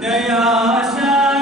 Daya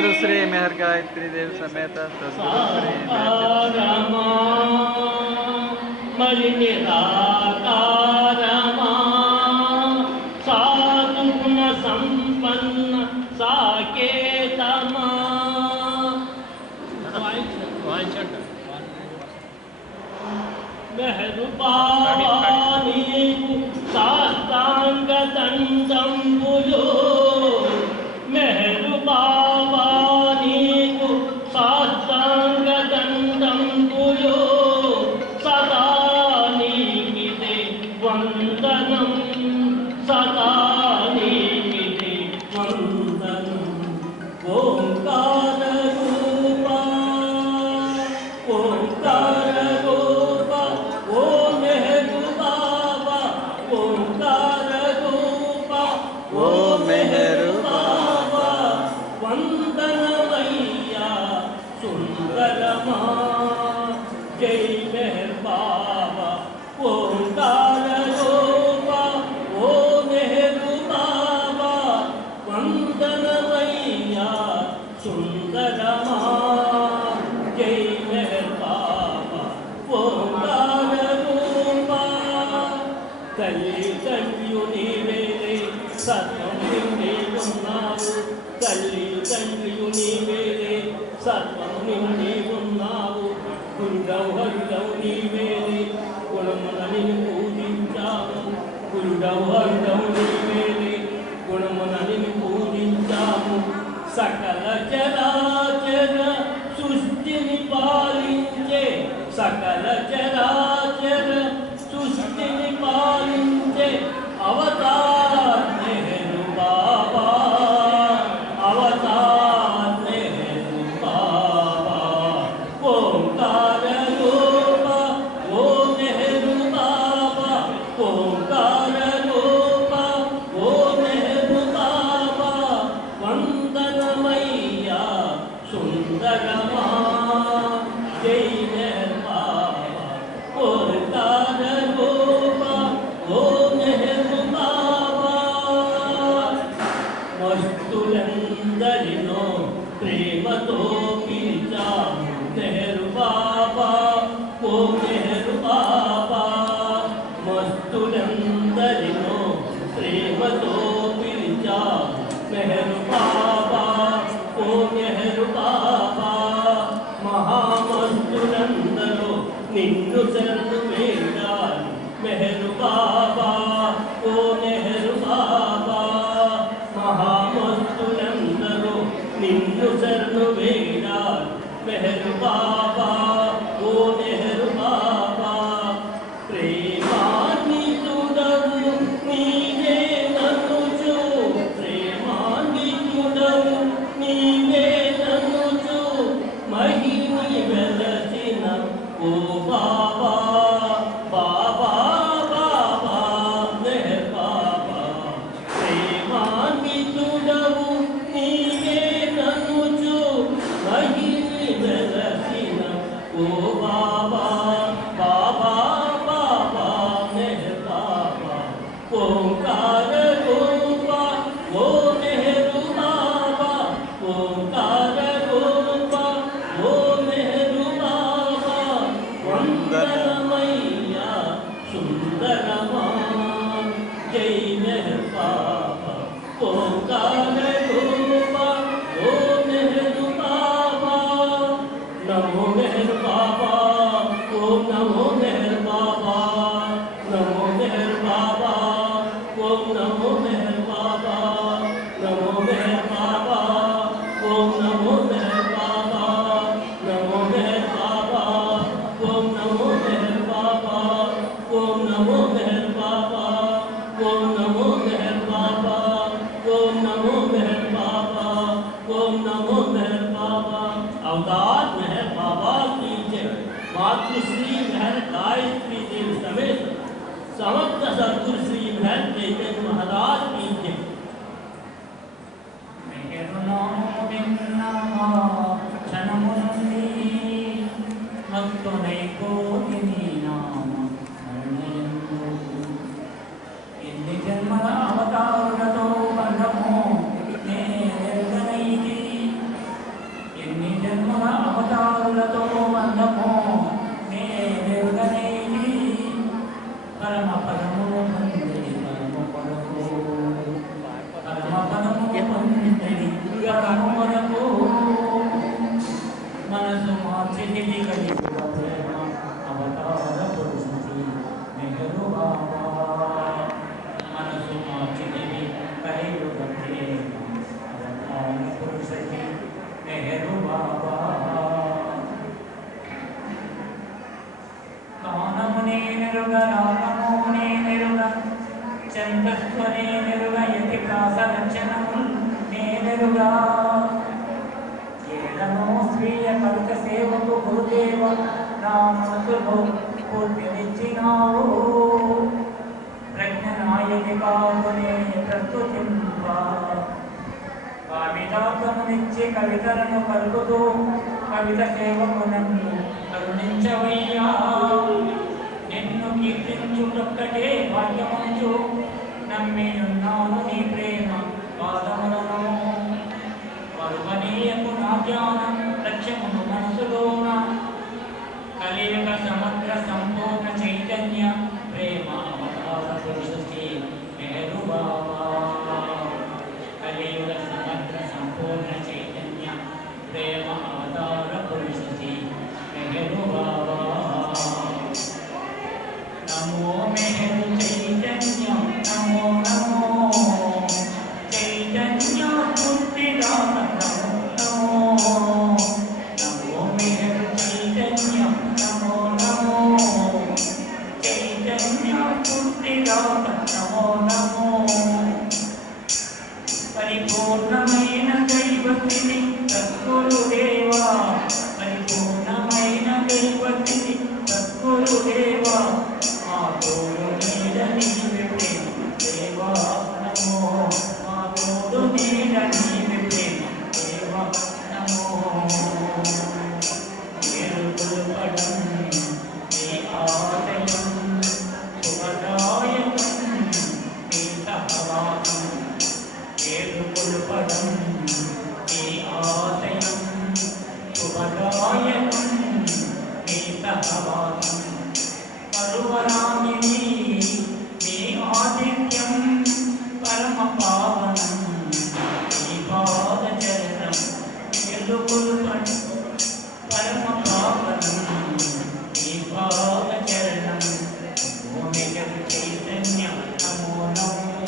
Matrushri मेहर गायत्री देव समेत सद्गुरु श्री साधु गुण संपन्न साकेतमा మెహరుబావానీకు సాష్టాంగ దండంబులు మెహరుబావానీకు సాష్టాంగ దండంబులు సదా నీకిదే వందనం సదా నీకిదే వందనం ఓంకార రూప ఓంకార సర్వం నిండి ఉన్నావు గురుడౌహరుడవు నీవేలే గుణమునని పూజించాము గురుడౌహరుడవు నీవేలే గుణమునని పూజించాము సకల చరాచర సృష్టిని పాలించే సకల చరాచర సృష్టిని పాలించే అవతార్ నెహరు బాబా అవతార్ నిన్ను శరణు వేడాలి మెహరు బాబా ఓ నెహరు బాబా మహామస్తులందరూ నిన్ను శరణు వేడాలి మెహరు బాబా ఓ నెహరు బాబా ప్రేమాన్వితుడవు నీవే ననుచు ప్రేమాన్వితుడవు నీవే ననుచు మహిమి వెలసిన ఓ బాబా బాబా బాబా మెహర్ బాబా ప్రేమాన్వితుడవు నీవే ననుచు మహిమి వెలసిన ఓ బాబా బాబా బాబా మెహర్ బాబా ఓంకార రూప ఓ మెహరు బాబా ఓంకార రూప ఓ మెహరు బాబా వందనమయ్యా సుందరమా జై మెహర్ బాబా ఓంకార రూప ఓ మెహరు బాబా నమో మెహర్ బాబా ఓం నమో మెహర్ బాబా నమో మెహర్ బాబా ఓం నమో మెహర్ బాబా నమో మెహర్ బాబా ఓం నమో మెహర్ బాబా నమో మెహర్ బాబా ఓం నమో మెహర్ బాబా ఓం నమో మెహర్ బాబా ఓం నమో మెహర్ బాబా ఓం నమో మెహర్ బాబా ఓం నమో మెహర్ బాబా अवतार मेहर बाबा की जय मातृश्री मेहर गायत्री देव समेत समस्त सद्गुरु श्री मेहर चैतन्य महाराज की जय నేనెరుగా నామము నేనెరుగా చంద్రత్వ నేనెరుగా యతి ప్రాస లక్షణము నేనెరుగా ఏలనో స్వీయ కవిత సేవకు గురుదేవ నా మనసులో పూర్తినిచ్చినావు ప్రజ్ఞ నాయకి కాదునే ప్రస్తుతింప కామిదాకమునిచ్చి కవితలను పలుకుతూ కవిత సేవకు నన్ను కరుణించవయ్యా నిన్ను కీర్తించుటొక్కటే భాగ్యమంచు నమ్మి ఉన్నాను నీ ప్రేమ పాదములను పరువనీయకు నా ధ్యానం లక్ష్యమును మనసులోన కలియుగ సమగ్ర సంపూర్ణ చైతన్య ప్రేమ అవతార పురుషుకి మెహరు బాబా కలియుగ సమగ్ర సంపూర్ణ చైతన్య ప్రేమ అవతార పురుషుకి మెహరు బాబా నమో మెహరు చైతన్యం నమో నమో చైతన్య బుద్ధిదాత నమో నమో మెహరు చైతన్యం నమో నమో చైతన్య బుద్ధిదాత నమో నమో పరిపూర్ణమైన దైవస్థితి సద్గురుదేవా పరిపూర్ణమైన దైవస్థితి సద్గురుదేవా మా తోడు నీడ నీవే ప్రేమ దేవా నమో మా తోడు నీడ నీవే ప్రేమ దేవా నమో ఎరుపులపడం నీ ఆశయం శుభదాయకం నీ సహవాసం ఎరుపులపడం నీ ఆశయం శుభదాయకం నీ సహవాసం పరువరామిని నీ ఆదిత్యం పరమ పావనం నీ పాద చరణం ఎలుగుల్పడు పరమ పావనం నీ పాద చరణం ఓమెగరు చైతన్యం నమో నమో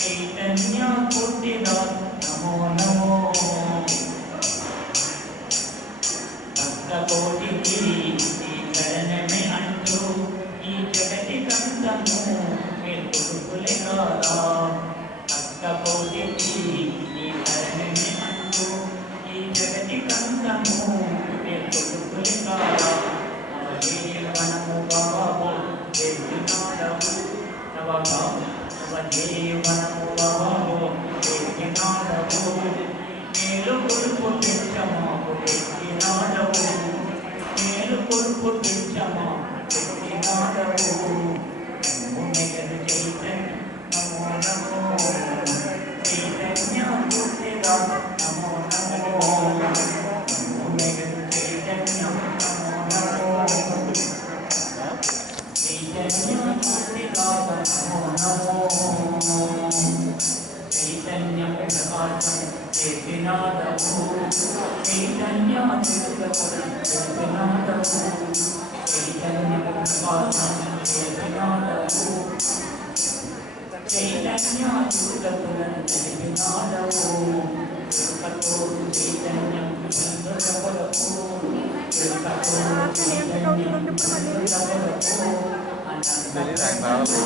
చైతన్య బుద్ధిదాత నమో నమో భక్తకోటికి నీ చరణమే అంటూ ఈ జగతి కంతము మెరుగులే కాదా భక్తకోటికి నీ చరణమే అంటూ ఈ జగతి కంతము మెరుగులే కాదా నవజీవనము బాబు వేదినాడవు నవజీవనము బాబు వేదినాడవు మేలు కొడుకు పెంచమాకు పెట్టినాడవు మేలు కొడుకు పెంచమాకు పెట్టినాడవు నమో మెహరు చైతన్య నమో నమో చైతన్య బుద్ధిదాత నమో నమో నమో మెహరు చైతన్య నమో నమో చైతన్య బుద్ధిదాత నమో నమో చైతన్య ప్రకాశం చేసినాదవు చైతన్య చేసినాదవు చైతన్య ప్రకాశం చేసినాదవు చైతన్య చూడకులను తెలిపినాదవు తిరుపతోడు చైతన్యం చంద్రవరకు తిరుపతోడు చైతన్యం చంద్రవరకు చేతన్ గారు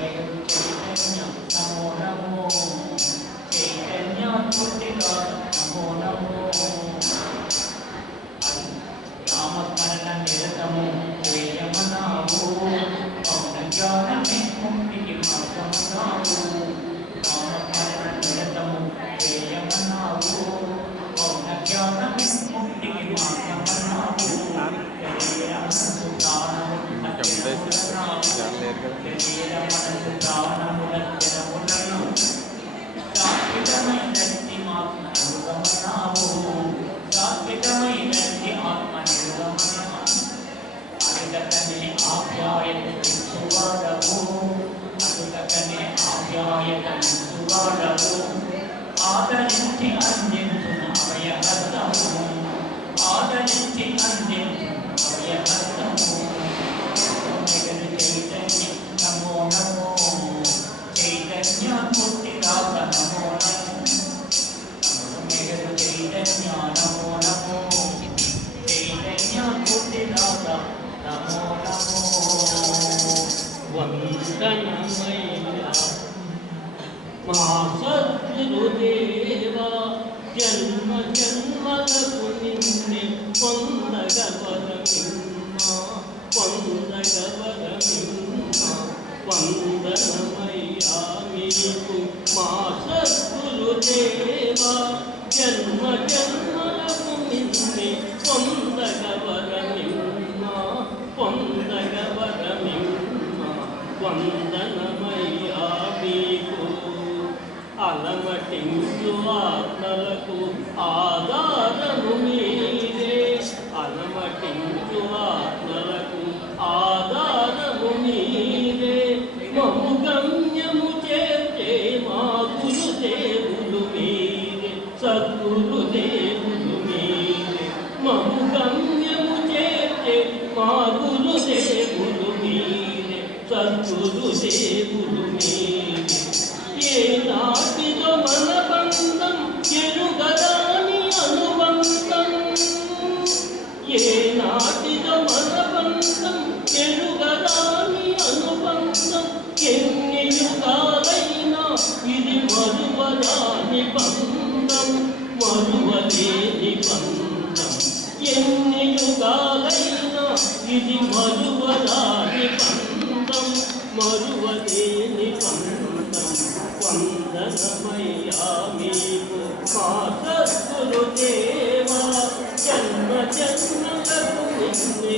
చైతన్య నమో నమో చైతన్య నమో నమో నామస్మరణ నిరతము చేయమనావు పౌన జ్ఞానమే ముక్తికి మార్గమనావు నామస్మరణ నిరతము చేయమనావు పౌన జ్ఞానమే ముక్తికి మార్గమనావు శాశ్వతమైనది ఆత్మ నిర్గమనావు జన్మ జన్మలకు నిన్నే పొందగవరమిమ్మా పొందగవరమిమ్మా వందనమయ్యా మీకు మా సద్గురు దేవా జన్మ జన్మలకు నిన్నే పొందగవరమిమ్మా పొందగవరమిమ్మా వందనమయ్యా మీకు అలమటించు ఆత్మలకు ఆధారము మీరే అలమటించు ఆత్మలకు ఆధారము మీరే మము గమ్యము చేర్చే మా గురుదేవులు మీరే సద్గురుదేవులు మీరే మము గమ్యము చేర్చే మా గురుదేవులు మీరే సద్గురుదేవులు మీరే ఏ నాటిదో మన బంధం ఎరుగదాని అనుబంధం ఏ నాటిదో మన బంధం ఎరుగదాని అనుబంధం ఎన్ని యుగాలైనా ఇది మరువరాని బంధం మరువలేని బంధం ఎన్ని యుగాలైనా ఇది మరువరాని బంధం మరువలేని బంధం వందనమయ్యా మీకు మా సద్గురు దేవా జన్మ జన్మలకు నిన్నే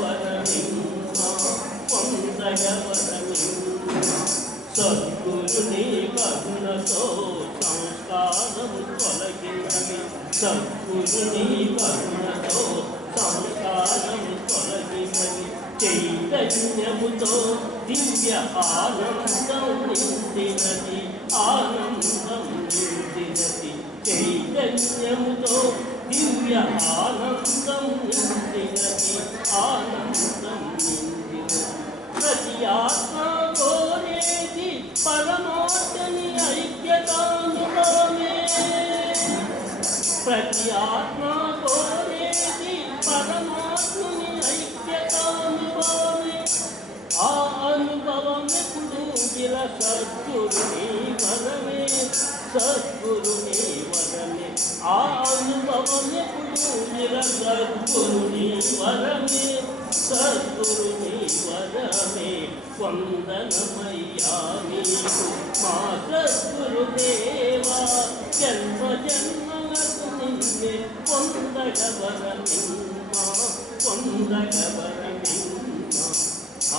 పొందగవరమిమ్మా పొందగవరమిమ్మా సద్గురుని కరుణతో సంస్కారం తొలగినవి సద్గురుని కరుణతో సంస్కారం తొలగినవి చైతన్యముతో దివ్య ఆనందం నిండినది ఆనందం నిండినది చైతన్యముతో దివ్య ఆనందం నిండినది ఆనందం నిండినది ప్రతి ఆత్మ కోరేది పరమాత్మని ఐక్యతానుభవమే ప్రతి ఆత్మ కోరేది పరమాత్మని ఐక్యతానుభవమే ఆ అనుభవం ఎప్పుడు ఇలా సద్గురుని వరమే సద్గురుని వరమే ఆ అనుభవం ఎప్పుడు ఇలా సద్గురుని వరమే సద్గురుని వరమే వందనమయ్యా మీకు మా సద్గురు దేవా జన్మ జన్మలకు నిన్నే పొందగవరమిమ్మా పొందగవరమిమ్మా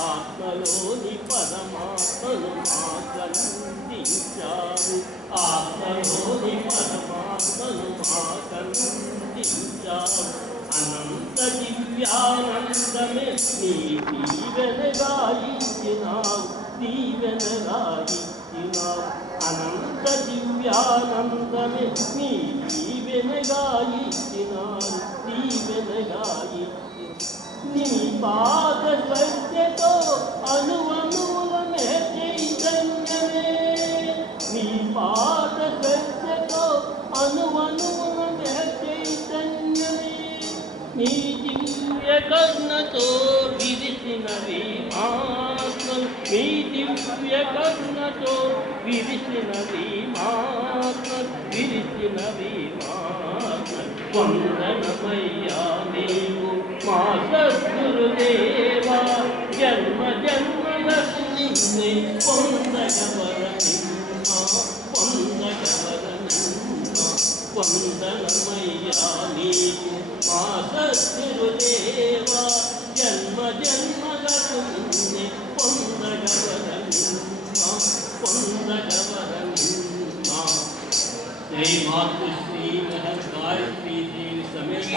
ఆత్మలోని పరమాత్మను మాకందించారు ఆత్మలోని పరమాత్మను మాకందించారు అనంత దివ్యానందమే నీ దీవెనగా ఇచ్చినావు దీవెనగా ఇచ్చినావు అనంత దివ్యానందమే నీ దీవెనగా ఇచ్చినావు దీవెనగా ఇచ్చినావు నీ పాద స్పర్శతో అణువణువులనే చైతన్యమే నీ పాద స్పర్శతో అణువణువులనే చైతన్యమే నీ దివ్య కరుణతో విరిసినవి మాత్రం నీ దివ్య కరుణతో విరిసినవి మాత్రం విరిసినవి మాత్రం వందనమయ్యా నీవు మా సద్గురుదేవా జన్మ జన్మలకు నిన్నే పొందగవరమిమ్మా పొందగవరమిమ్మా వందనమయ్యా నీకు మా సద్గురుదేవా జన్మ జన్మలకు నిన్నే పొందగవరమిమ్మా పొందగవరమిమ్మా శ్రీ మాతృశ్రీ గాయత్రీ దేవి సమేత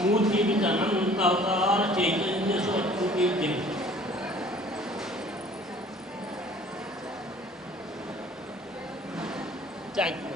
मूर्ति अनंत अवतार चैतन्य स्वरूपी जय। Thank you.